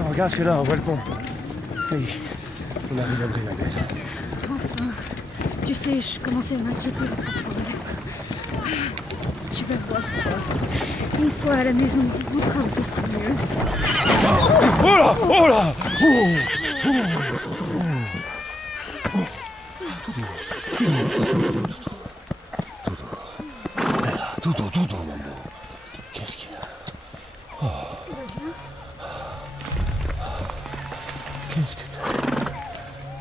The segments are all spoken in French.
Oh, regarde, c'est là, on voit le pont. Ça y est, on arrive à Brévanel. Enfin, tu sais, je commençais à m'inquiéter dans cette forêt. Tu vas voir, toi. Une fois à la maison, on sera beaucoup mieux. Oh là! Oh là! Doudou, mon beau. Qu'est-ce qu'il y a? Oh. Qu'est-ce que t'as?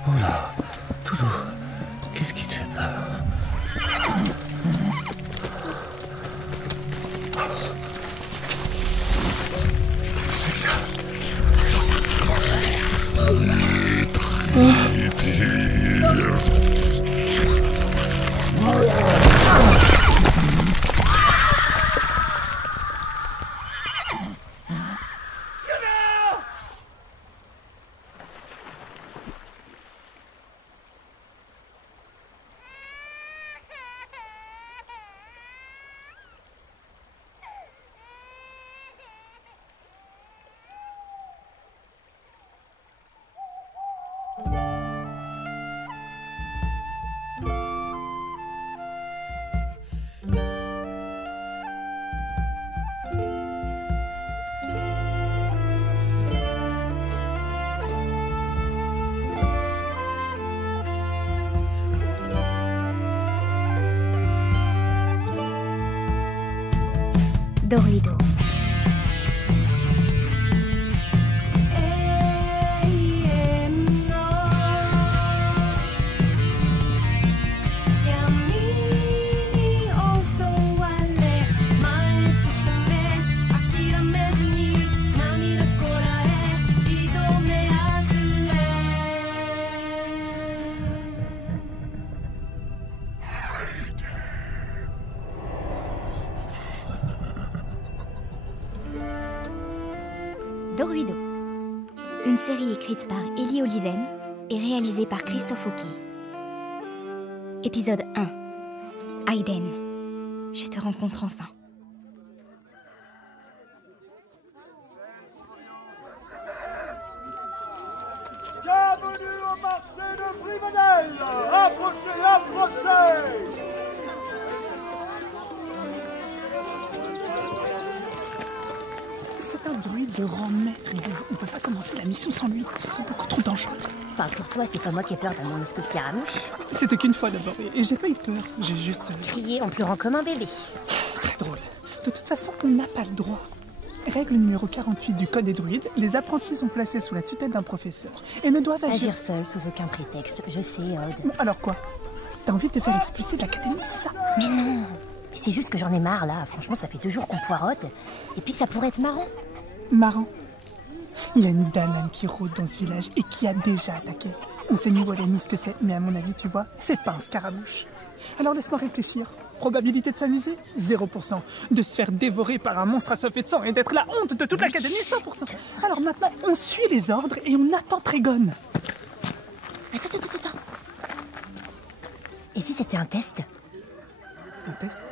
Oh là, Doudou, qu'est-ce qui te fait peur? Qu'est-ce que c'est que ça? Dorido. Dorido, une série écrite par Ellie Oliven et réalisée par Christophe Oki. Épisode 1. Aiden, je te rencontre enfin. Bienvenue au marché de Brévanel. Approchez, approchez. C'est un druide de rang maître. On peut pas commencer la mission sans lui. Ce serait beaucoup trop dangereux. Parle pour toi, c'est pas moi qui ai peur d'un mon de Caramouche. C'était qu'une fois d'abord et j'ai pas eu peur. J'ai juste... Crié en pleurant comme un bébé. Très drôle. De toute façon, on n'a pas le droit. Règle numéro 48 du Code des druides, les apprentis sont placés sous la tutelle d'un professeur et ne doivent agir seuls, sous aucun prétexte. Je sais, Odd. Bon, alors quoi? T'as envie de te faire expulser de l'académie, c'est ça? Mais non! C'est juste que j'en ai marre, là. Franchement, ça fait 2 jours qu'on poirote. Et puis que ça pourrait être marrant. Marrant. Il y a une danane qui rôde dans ce village et qui a déjà attaqué. On sait ni où elle est ni ce que c'est, mais à mon avis, tu vois, c'est pas un scaramouche. Alors laisse-moi réfléchir. Probabilité de s'amuser 0%. De se faire dévorer par un monstre assoiffé de sang et d'être la honte de toute l'académie 100%. Alors maintenant, on suit les ordres et on attend Trégon. Attends. Et si c'était un test? Un test?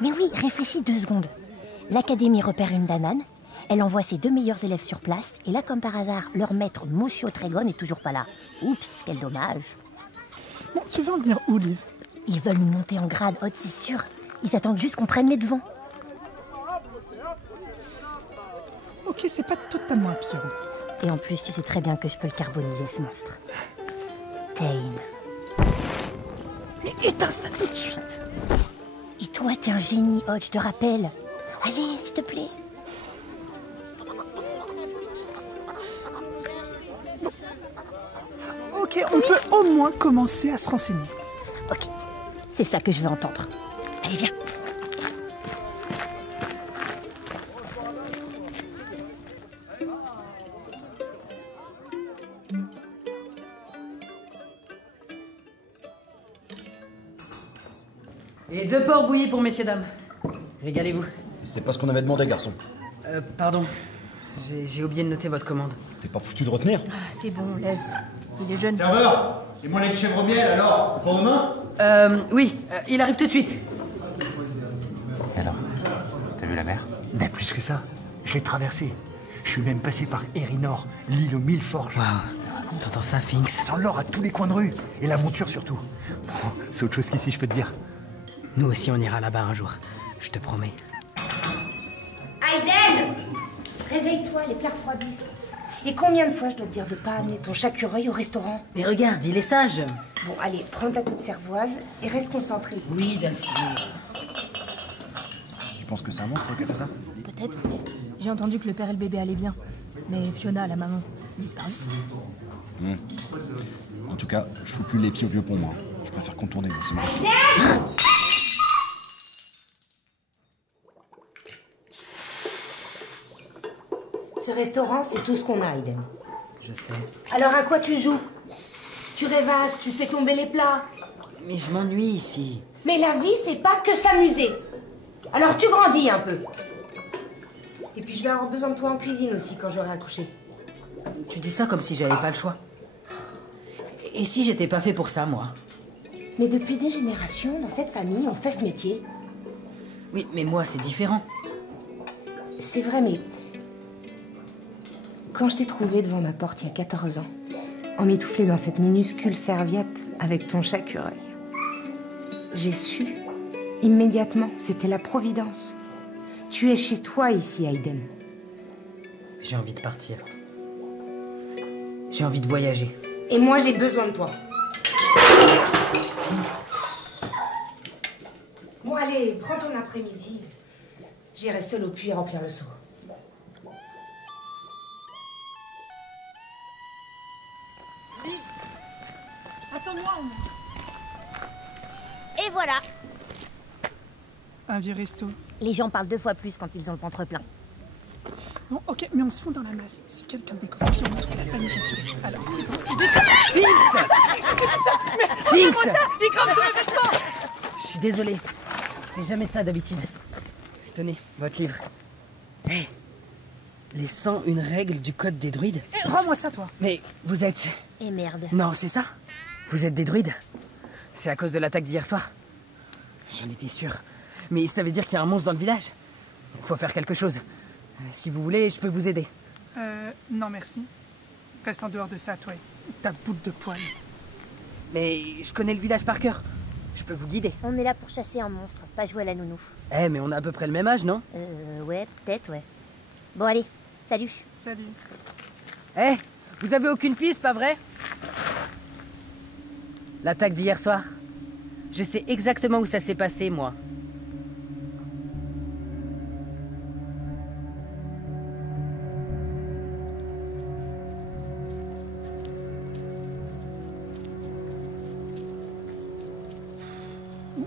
Mais oui, réfléchis 2 secondes. L'académie repère une danane, elle envoie ses 2 meilleurs élèves sur place, et là, comme par hasard, leur maître, Monsieur Trégon, n'est toujours pas là. Oups, quel dommage. Bon, tu veux en venir où, Liv? Ils veulent nous monter en grade, Odd, c'est sûr. Ils attendent juste qu'on prenne les devants. Ok, c'est pas totalement absurde. Et en plus, tu sais très bien que je peux le carboniser, ce monstre. Tane. Mais éteins ça tout de suite. Et toi, t'es un génie, Odd, je te rappelle. Allez, s'il te plaît. Ok, on peut au moins commencer à se renseigner. Ok, c'est ça que je veux entendre. Allez, viens. Et 2 porcs bouillis pour messieurs dames. Régalez-vous. C'est pas ce qu'on avait demandé, garçon. Pardon. J'ai oublié de noter votre commande. T'es pas foutu de retenir? Ah, c'est bon, laisse. Il est jeune. Serveur, et moi lait de chèvre miel alors, c'est pour demain? Oui, il arrive tout de suite. Et alors, t'as vu la mer? Mais plus que ça, je l'ai traversée. Je suis même passé par Erinor, l'île aux 1000 forges. Waouh, t'entends ça, Finks? Ça sent l'or à tous les coins de rue. Et l'aventure surtout. Bon, c'est autre chose qu'ici, je peux te dire. Nous aussi, on ira là-bas un jour. Je te promets. Aiden! Réveille-toi, les plats refroidissent. Et combien de fois je dois te dire de pas amener ton chat-cureuil au restaurant? Mais regarde, il est sage. Bon, allez, prends le plateau de cervoise et reste concentré. Oui, Dalcy. Tu penses que c'est un monstre qui a fait ça? Peut-être. J'ai entendu que le père et le bébé allaient bien. Mais Fiona, la maman, disparue. En tout cas, je fous plus les pieds au vieux pont, moi. Je préfère contourner, c'est mon risque. Ce restaurant, c'est tout ce qu'on a, Aiden. Je sais. Alors à quoi tu joues? Tu rêvasses, tu fais tomber les plats. Mais je m'ennuie ici. Mais la vie, c'est pas que s'amuser. Alors tu grandis un peu. Et puis je vais avoir besoin de toi en cuisine aussi quand j'aurai accouché. Tu dis ça comme si j'avais pas le choix. Et si j'étais pas fait pour ça, moi? Mais depuis des générations, dans cette famille, on fait ce métier. Oui, mais moi, c'est différent. C'est vrai, mais... Quand je t'ai trouvé devant ma porte il y a 14 ans, emmitouflé dans cette minuscule serviette avec ton chat-cureuil, j'ai su, immédiatement, c'était la providence. Tu es chez toi ici, Aiden. J'ai envie de partir. J'ai envie de voyager. Et moi, j'ai besoin de toi. Bon, allez, prends ton après-midi. J'irai seule au puits remplir le seau. Attends-moi. Et voilà. Un vieux resto. Les gens parlent 2 fois plus quand ils ont le ventre plein. Bon, ok, mais on se fond dans la masse. Si quelqu'un découvre qui on est, c'est la panique assurée. Alors, Finks! Il crame sur mes vêtements! Je suis désolé. Je fais jamais ça d'habitude. Tenez, votre livre. Hé! Les 101 règles du code des druides. Rends-moi ça, toi. Mais vous êtes... Et merde. Non, c'est ça? Vous êtes des druides? C'est à cause de l'attaque d'hier soir? J'en étais sûr. Mais ça veut dire qu'il y a un monstre dans le village. Il faut faire quelque chose. Si vous voulez, je peux vous aider. Non merci. Reste en dehors de ça, toi. Ta boule de poil. Mais je connais le village par cœur. Je peux vous guider. On est là pour chasser un monstre, pas jouer à la nounou. Eh, mais on a à peu près le même âge, non? Ouais, peut-être, ouais. Bon, allez, salut. Salut. Eh, vous avez aucune piste, pas vrai? L'attaque d'hier soir. Je sais exactement où ça s'est passé, moi.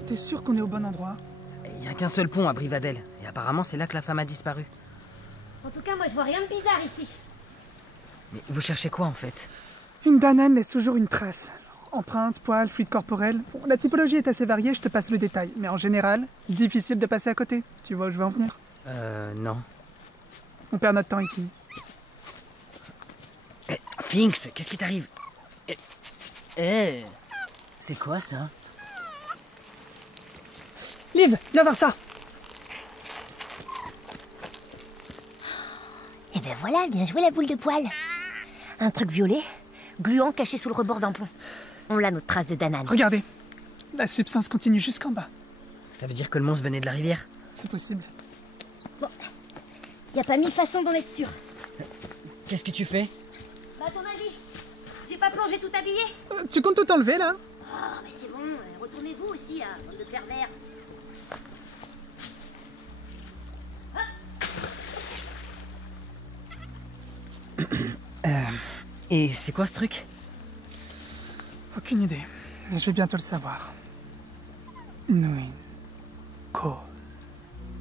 T'es sûr qu'on est au bon endroit? Il n'y a qu'un seul pont à Brivadel. Et apparemment, c'est là que la femme a disparu. En tout cas, moi, je vois rien de bizarre ici. Mais vous cherchez quoi, en fait? Une danane laisse toujours une trace. Empreintes, poils, fluide corporel. Bon, la typologie est assez variée, je te passe le détail. Mais en général, difficile de passer à côté. Tu vois où je veux en venir? Non. On perd notre temps ici. Eh, Finks, qu'est-ce qui t'arrive? C'est quoi, ça? Liv, viens voir ça. Et ben voilà, bien joué la boule de poil. Un truc violet, gluant caché sous le rebord d'un pont. On l'a, notre trace de danane. Regardez, la substance continue jusqu'en bas. Ça veut dire que le monstre venait de la rivière? C'est possible. Bon, y a pas 1000 façons d'en être sûr. Qu'est-ce que tu fais? Bah, à ton avis, j'ai pas plongé tout habillé? Tu comptes tout enlever, là? Oh, mais c'est bon, retournez-vous aussi, bande de pervers. Et c'est quoi ce truc? Aucune idée. Mais je vais bientôt le savoir. Nuit. Ko.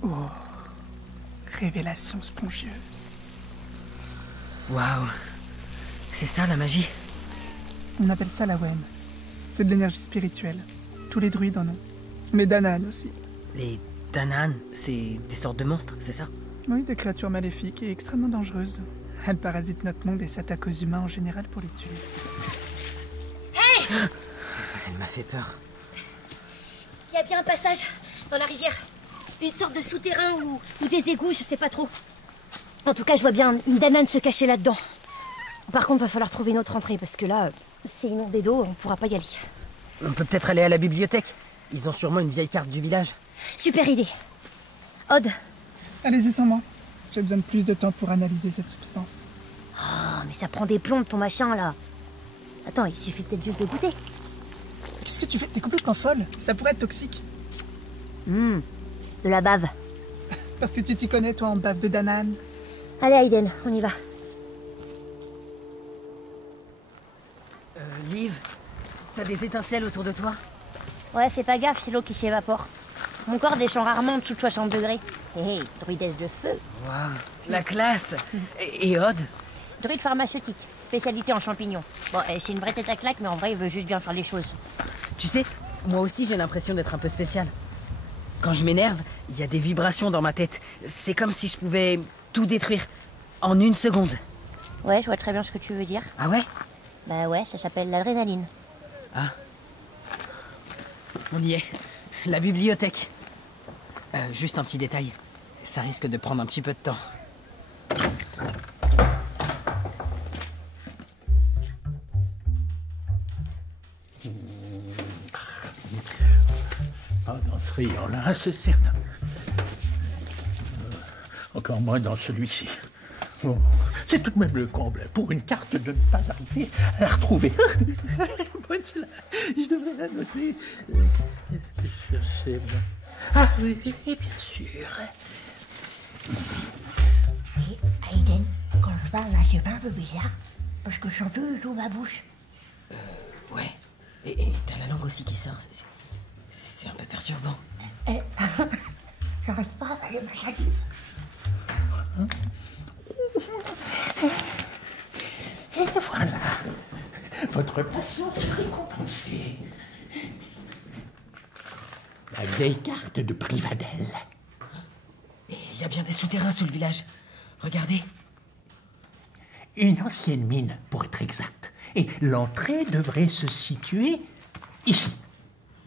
Oh. Révélation spongieuse. Waouh. C'est ça la magie? On appelle ça la Wen. C'est de l'énergie spirituelle. Tous les druides en ont. Les Dananes aussi. Les Dananes, c'est des sortes de monstres, c'est ça? Oui, des créatures maléfiques et extrêmement dangereuses. Elles parasitent notre monde et s'attaquent aux humains en général pour les tuer. fait peur. Il y a bien un passage dans la rivière. Une sorte de souterrain ou des égouts, je sais pas trop. En tout cas, je vois bien une danane se cacher là-dedans. Par contre, va falloir trouver une autre entrée parce que là, c'est inondé d'eau, on pourra pas y aller. On peut peut-être aller à la bibliothèque. Ils ont sûrement une vieille carte du village. Super idée. Odd. Allez-y sans moi. J'ai besoin de plus de temps pour analyser cette substance. Oh, mais ça prend des plombs ton machin là. Attends, il suffit peut-être juste de goûter. Qu'est-ce que tu fais? T'es complètement folle. Ça pourrait être toxique. De la bave. Parce que tu t'y connais, toi, en bave de danane. Allez, Aiden, on y va. Liv, t'as des étincelles autour de toi? Ouais, fais pas gaffe, c'est l'eau qui s'évapore. Mon corps descend rarement en dessous de 60 degrés. Hé, druidesse de feu. Waouh, la classe. Et Odd? Druide pharmaceutique, spécialité en champignons. Bon, c'est une vraie tête à claque, mais en vrai, il veut juste bien faire les choses. Tu sais, moi aussi j'ai l'impression d'être un peu spécial. Quand je m'énerve, il y a des vibrations dans ma tête. C'est comme si je pouvais tout détruire en 1 seconde. Ouais, je vois très bien ce que tu veux dire. Ah ouais? Bah ouais, ça s'appelle l'adrénaline. Ah. On y est. La bibliothèque. Juste un petit détail. Ça risque de prendre un petit peu de temps. Pas dans ce rayon-là, c'est certain. Encore moins dans celui-ci. Bon, c'est tout de même le comble pour une carte de ne pas arriver à la retrouver. Bonne, je devrais la noter. Qu'est-ce que je sais, moi? Ah oui, bien sûr. Et Aiden, quand je parle là, c'est pas un peu bizarre? Parce que je sens tout sous ma bouche. Ouais. Et t'as la langue aussi qui sort. C'est un peu perturbant. J'arrive pas à avaler ma salive. Et voilà. Votre patience récompensée. La vieille carte de Privadel. Et il y a bien des souterrains sous le village. Regardez. Une ancienne mine, pour être exact. Et l'entrée devrait se situer ici,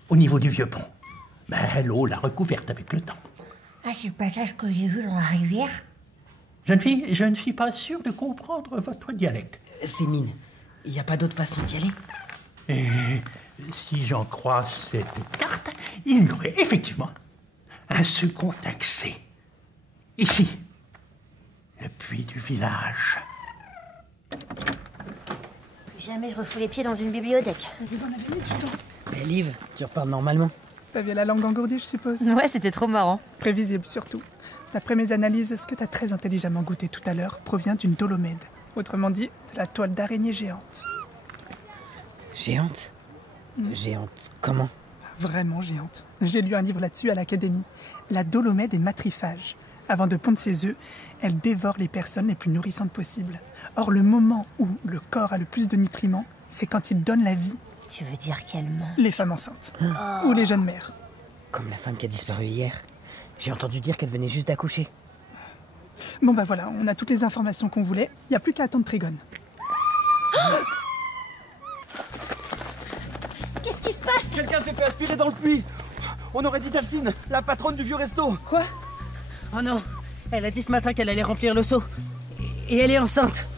au niveau du vieux pont. Ben, l'eau l'a recouverte avec le temps. Ah, c'est le passage que j'ai vu dans la rivière? Jeune fille, je ne suis pas sûr de comprendre votre dialecte. C'est mine. Il n'y a pas d'autre façon d'y aller? Et si j'en crois cette carte, il y aurait effectivement un second accès. Ici, le puits du village. Jamais je refous les pieds dans une bibliothèque. Vous en avez mis du temps. Mais Liv, tu reparles normalement. T'avais la langue engourdie, je suppose. Ouais, c'était trop marrant. Prévisible, surtout. D'après mes analyses, ce que t'as très intelligemment goûté tout à l'heure provient d'une dolomède. Autrement dit, de la toile d'araignée géante. Géante? Géante comment? Vraiment géante. J'ai lu un livre là-dessus à l'académie. La dolomède est matriphage. Avant de pondre ses œufs, elle dévore les personnes les plus nourrissantes possibles. Or, le moment où le corps a le plus de nutriments, c'est quand il donne la vie. Tu veux dire qu'elle mange? Les femmes enceintes. Ou les jeunes mères. Comme la femme qui a disparu hier. J'ai entendu dire qu'elle venait juste d'accoucher. Bon bah voilà, on a toutes les informations qu'on voulait. Il n'y a plus qu'à attendre Trigon. Qu'est-ce qui se passe? Quelqu'un s'est fait aspirer dans le puits. On aurait dit Dalcine, la patronne du vieux resto. Quoi? Oh non, elle a dit ce matin qu'elle allait remplir le seau. Et elle est enceinte.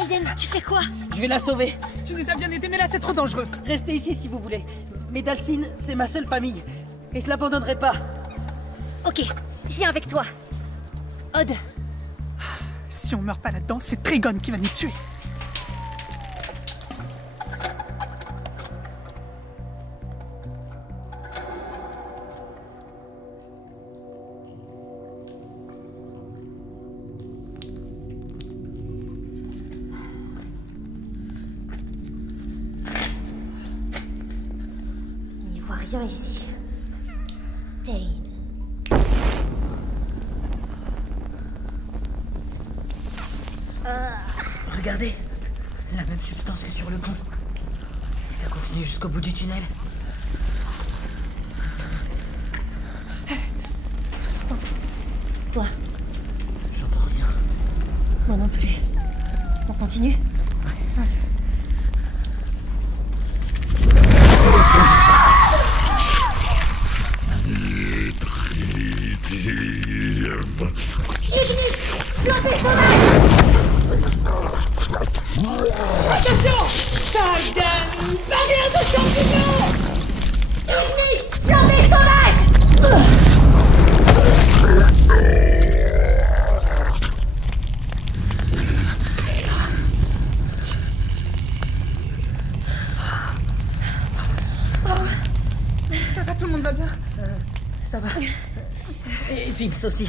Aiden, tu fais quoi? Je vais la sauver. Tu nous as bien aidés, mais là c'est trop dangereux. Restez ici si vous voulez. Mais Dalcine, c'est ma seule famille. Et je l'abandonnerai pas. Ok, je viens avec toi. Odd. Si on meurt pas là-dedans, c'est Trigon qui va nous tuer. On n'y voit rien ici. Dane. Regardez, la même substance que sur le pont. Et ça continue jusqu'au bout du tunnel. Quoi? J'entends rien. Moi non plus. On continue? Ouais. Tout le monde va bien? Ça va. Et Finks aussi.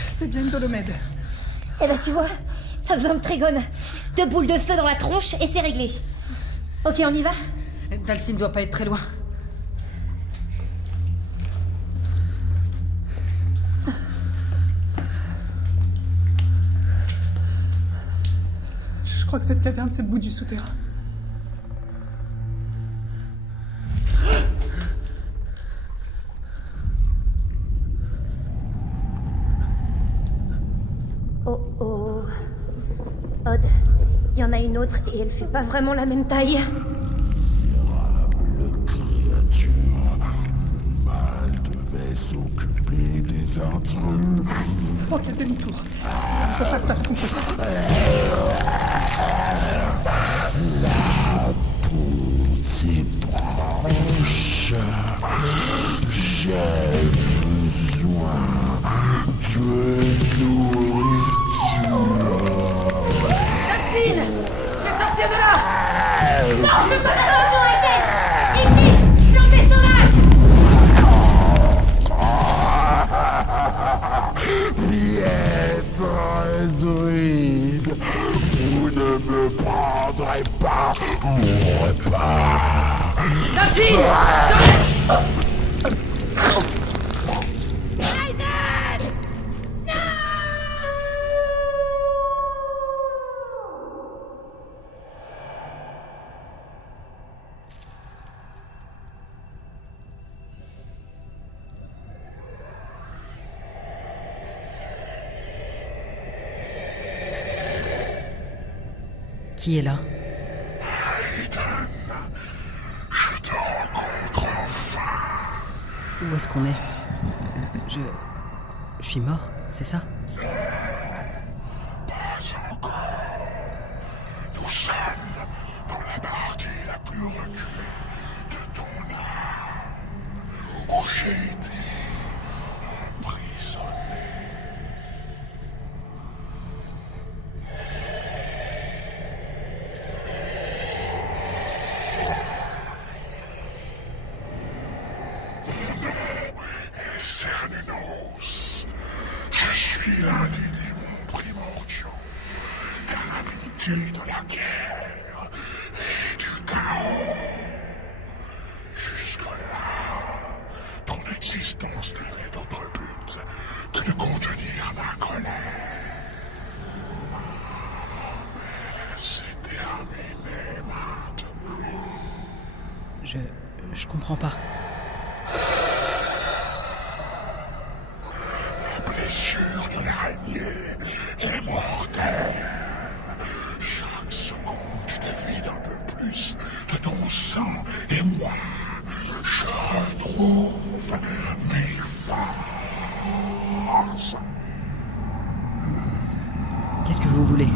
C'était bien une dolomède. Eh ben tu vois, pas besoin de trigone. 2 boules de feu dans la tronche et c'est réglé. Ok, on y va? Dalsim doit pas être très loin. Je crois que cette caverne, c'est le bout du souterrain. Oh oh. Odd, il y en a une autre et elle fait pas vraiment la même taille. Misérable créature. Mal devait s'occuper des intrus. Oh, quel demi-tour. On peut pas se battre contre ça. La peau t'est proche. J'ai besoin de nourriture. Dalsim! Fais sortir de là! Non, je veux pas ça sur la tête! Ignis, flambée sauvage! Piètre druide, vous ne me prendrez pas mon repas. Dalsim! Qui est là? Aiden, je te rencontre enfin. Où est-ce qu'on est? Je suis mort, c'est ça? Non, pas encore. Nous sommes dans la partie la plus reculée de ton âme, où j'ai été emprisonné. Cernunnos, je suis l'un des démons primordiaux, calamité de la guerre et du chaos. Jusque-là, ton existence n'avait d'autre but que de contenir ma colère. Mais c'est terminé maintenant. Je comprends pas. La blessure de l'araignée est mortelle. Chaque seconde, tu te vides un peu plus de ton sang et moi, je retrouve mes forces. Qu'est-ce que vous voulez?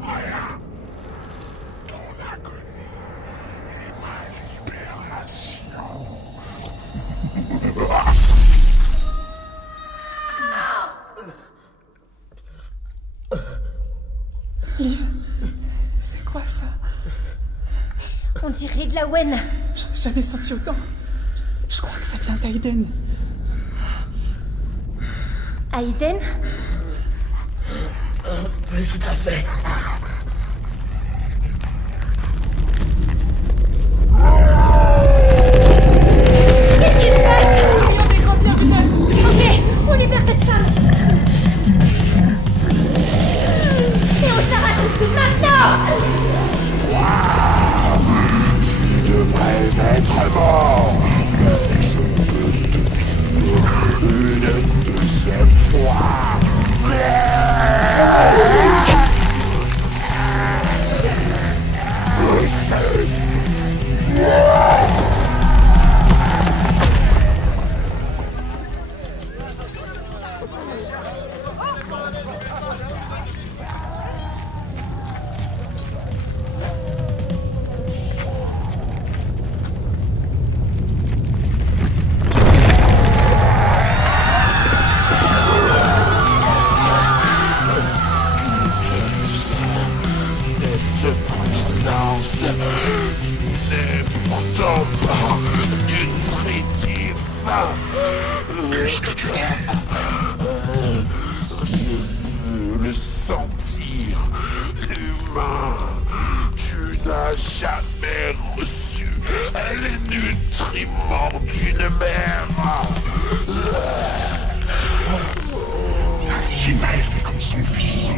Rien. Ton agonie et ma libération. Liv, c'est quoi ça? On dirait de la Wen. J'en ai jamais senti autant. Je crois que ça vient d'Aiden. Aiden? Oui, tout à fait. Qu'est-ce qui se passe? Ok, on libère cette femme. Et on s'arrache maintenant. Tu devrais être mort, mais je peux te tuer une deuxième fois. silence. Tu n'es pourtant pas nutritif. Qu'est-ce que tu aimes? Je veux le sentir humain. Tu n'as jamais reçu les nutriments d'une mère. Dalsine m'a élevé comme son fils.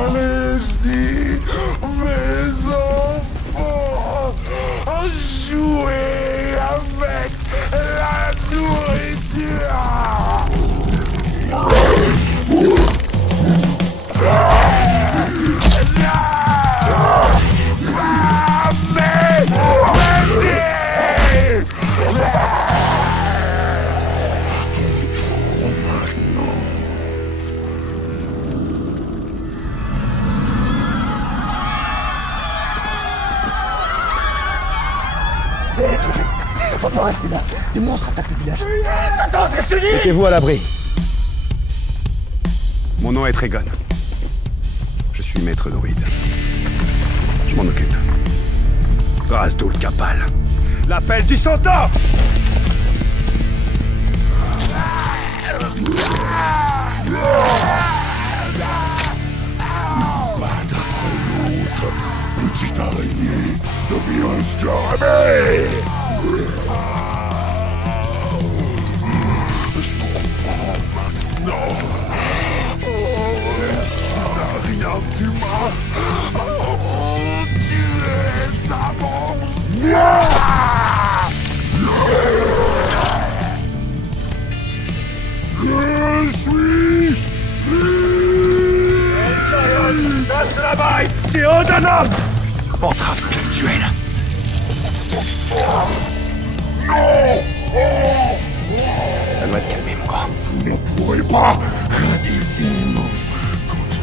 Allez-y, mes enfants, jouez avec la nourriture. Faut pas rester là. Des monstres attaquent le village. Attends, c'est ce que je te dis! Mettez-vous à l'abri. Mon nom est Tregon. Je suis maître druide. Je m'en occupe. Razdul Kapal. L'appel du centaure! Pas d'après l'autre, petite araignée devient un scarabée. Je te comprends maintenant. Tu n'as rien d'humain. Tu es un monstre. Je suis Passe la baille! C'est Odanam! entrave spirituelle. Ça doit te calmer, mon grand. Vous ne pourrez pas indéfiniment contenir.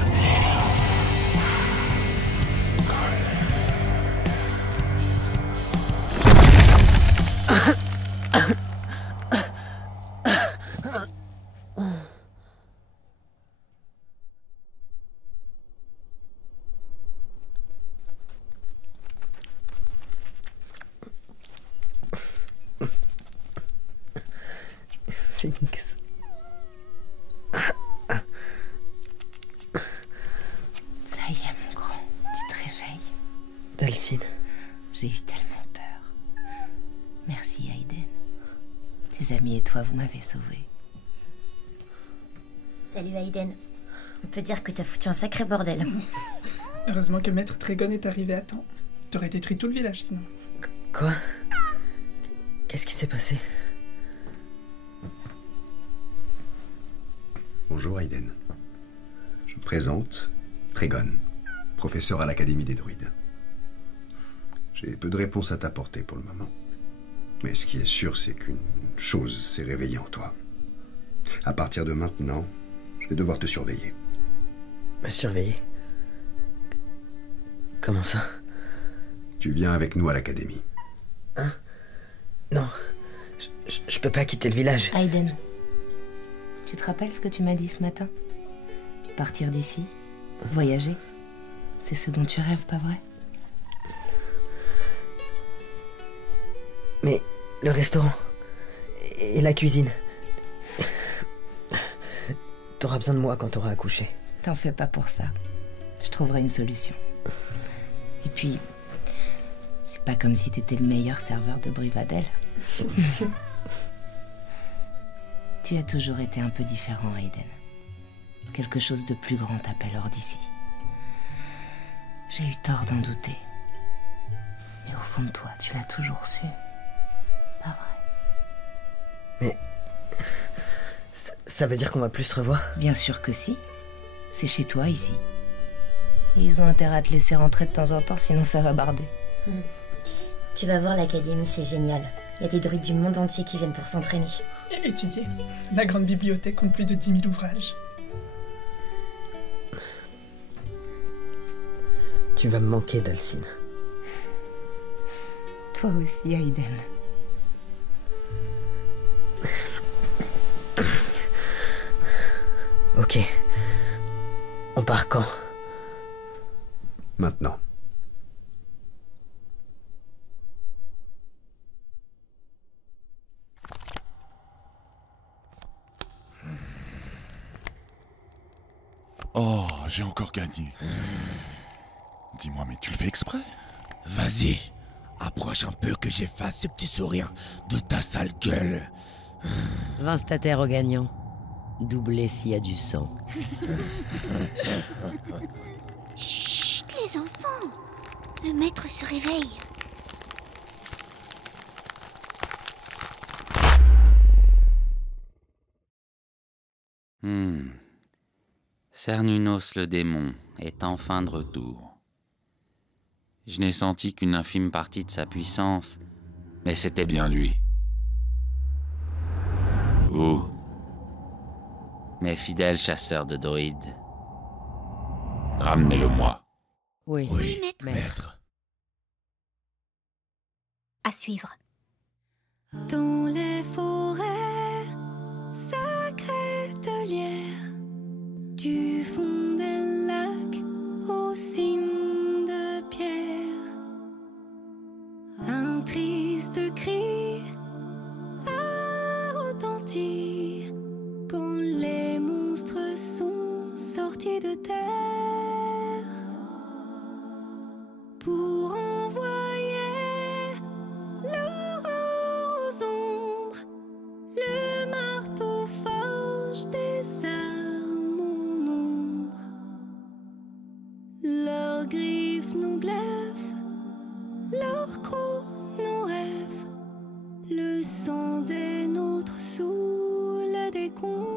Phoenix. Ça y est, mon grand, tu te réveilles. Dalsine. J'ai eu tellement peur. Merci, Aiden. Tes amis et toi, vous m'avez sauvé. Salut, Aiden. On peut dire que t'as foutu un sacré bordel. Heureusement que Maître Tregon est arrivé à temps. T'aurais détruit tout le village sinon. Quoi? Qu'est-ce qui s'est passé? Bonjour Aiden. Je me présente, Tregon, professeur à l'Académie des Druides. J'ai peu de réponses à t'apporter pour le moment. Mais ce qui est sûr, c'est qu'une chose s'est réveillée en toi. À partir de maintenant, je vais devoir te surveiller. Me surveiller? Comment ça? Tu viens avec nous à l'Académie. Hein? Non. Je peux pas quitter le village. Aiden, tu te rappelles ce que tu m'as dit ce matin? Partir d'ici, voyager, c'est ce dont tu rêves, pas vrai? Mais le restaurant et la cuisine. T'auras besoin de moi quand t'auras accouché. T'en fais pas pour ça. Je trouverai une solution. Et puis, c'est pas comme si t'étais le meilleur serveur de Brivadel. Tu as toujours été un peu différent, Aiden. Quelque chose de plus grand t'appelle hors d'ici. J'ai eu tort d'en douter. Mais au fond de toi, tu l'as toujours su. Pas vrai? Mais... ça veut dire qu'on va plus se revoir? Bien sûr que si. C'est chez toi, ici. Et ils ont intérêt à te laisser rentrer de temps en temps, sinon ça va barder. Tu vas voir l'académie, c'est génial. Il y a des druides du monde entier qui viennent pour s'entraîner. Et étudier. La grande bibliothèque compte plus de 10 000 ouvrages. Tu vas me manquer, Dalsine. Toi aussi, Aiden. Ok. On part quand? Maintenant. Oh, j'ai encore gagné. Dis-moi, mais tu le fais exprès? Vas-y, approche un peu que j'efface ce petit sourire de ta sale gueule. 20 stataires au gagnant. Doublé s'il y a du sang. Chut, les enfants! Le maître se réveille. Cernunnos le démon est enfin de retour. Je n'ai senti qu'une infime partie de sa puissance, mais c'était bien lui. Vous, mes fidèles chasseurs de druides, ramenez-le-moi. Oui, maître. À suivre. Dans les forêts sacrées de Lierre, du fond des lacs aux cimes de pierre, un triste cri a retenti quand les monstres sont sortis de terre pour envoyer l'aurore aux ombres. Le marteau forge des armes en ombre. Leurs griffes nous glaive, leurs crocs nous rêvent. Le sang des nôtres sous les décombres.